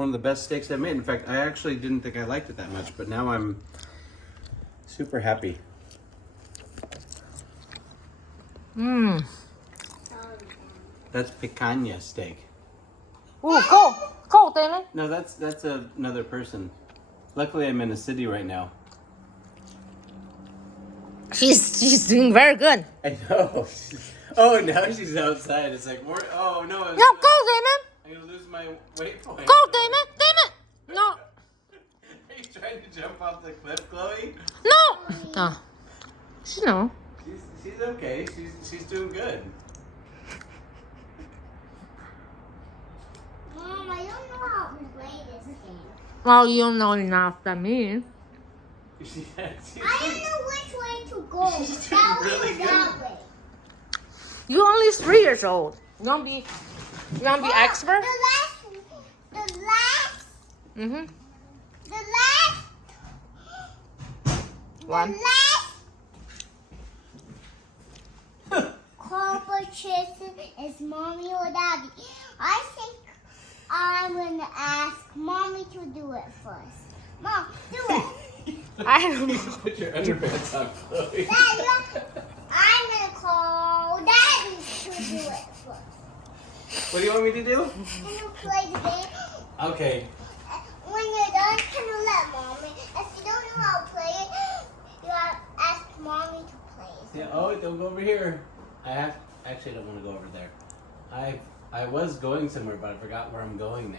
One of the best steaks I've made. In fact, I actually didn't think I liked it that much, but now I'm super happy. Mmm. That's picanha steak. Ooh, go, Damon. No, that's another person. Luckily, I'm in a city right now. She's doing very good. I know. Oh, now she's outside. It's like more. Oh no. No, go, Damon. I'm gonna lose my weight point. Go, Damon. Damon. No. Are you trying to jump off the cliff, Chloe? No. Oh. She know. She's okay. She's doing good. Mom, I don't know how to play this game. Well, you don't know enough than me. I don't know which way to go. She's That way really or that way. You only 3 years old. You wanna be expert? The last, Mm-hmm. the last One. competition is mommy or daddy. I think I'm gonna ask mommy to do it first. Mom, do it. I don't know. Put your underpants on, Chloe. Dad, look. I'm gonna call daddy to do it first. What do you want me to do? Can you play the game? Okay. When you're done, can you let mommy? If you don't know how to play it, you gotta ask mommy to play it. Yeah. Oh, don't go over here. Actually, I don't want to go over there. I was going somewhere, but I forgot where I'm going now.